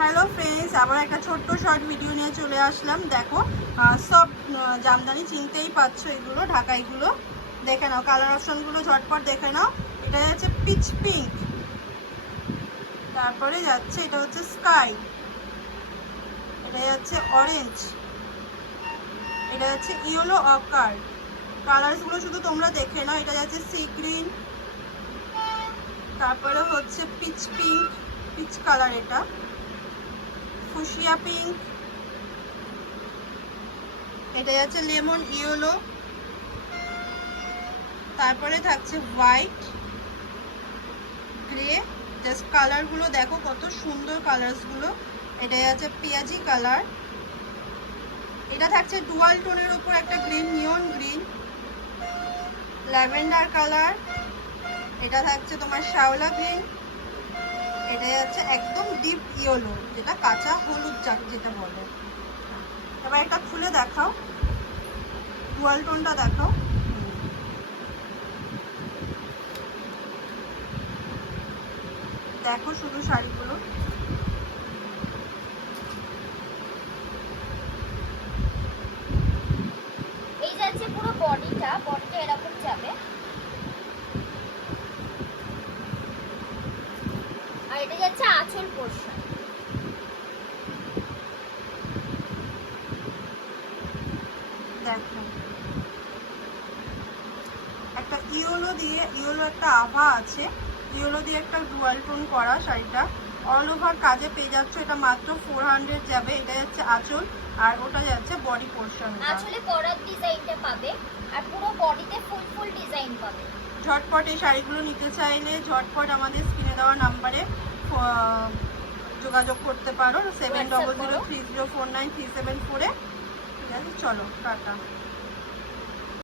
Hello friends, আবার একটা ছোট্ট শর্ট ভিডিও নিয়ে চলে আসলাম। দেখো সব জামদানি চিনতেই পাচ্ছো, এগুলো ঢাকাইগুলো দেখে নাও। কালার অপশনগুলো ঝটপট দেখে নাও। এটা যাচ্ছে পিচ পিঙ্ক, তারপরে যাচ্ছে এটা হচ্ছে স্কাই, এটা যাচ্ছে অরেঞ্জ, এটা যাচ্ছে ইয়েলো অকার। কালারসগুলো শুধু তোমরা দেখে নাও। এটা যাচ্ছে সি গ্রিন, তারপরে হচ্ছে পিচ পিঙ্ক, পিচ কালার, এটা ফুশিয়া পিঙ্ক, এটা যাচ্ছে লেমন ইয়েলো, তারপরে থাকছে হোয়াইট, গ্রে। জাস্ট কালারগুলো দেখো কত সুন্দর কালারসগুলো। এটা যাচ্ছে পেঁয়াজি কালার, এটা থাকছে ডুয়াল টোনের উপর একটা গ্রিন, নিয়ন গ্রিন, ল্যাভেন্ডার কালার, এটা থাকছে তোমার শ্যাওলা গ্রিন, এটা যাচ্ছে একদম ডিপ ইয়েলো, যেটা কাঁচা হলুদ যেটা বলে। এবার এটা খুলে দেখাও, ডুয়াল টোনটা দেখাও। দেখো শুধু শাড়িগুলো, এই যাচ্ছে পুরো বডিটা এরকম যাবে, আর এটা যাচ্ছে আঁচল পোরশন। দেখো একটা ইয়েলো দিয়ে, ইয়েলো একটা আভা আছে, ইয়েলো দিয়ে একটা ডুয়াল টোন করা শাড়িটা। অল ওভার কাজে পেয়ে যাচ্ছ, এটা মাত্র 400 যাবে। এটা যাচ্ছে আঁচল, আর ওটা যাচ্ছে বডি পোর্শন। আঁচলে পরার ডিজাইনটা পাবে, আর পুরো বডিতে ফুল ডিজাইন পাবে। ঝটপট এই শাড়িগুলো নিতে চাইলে ঝটপট আমাদের স্ক্রিনে দেওয়া নাম্বারে যোগাযোগ করতে পারো, 7003049374-এ। ঠিক আছে, চলো টাটা।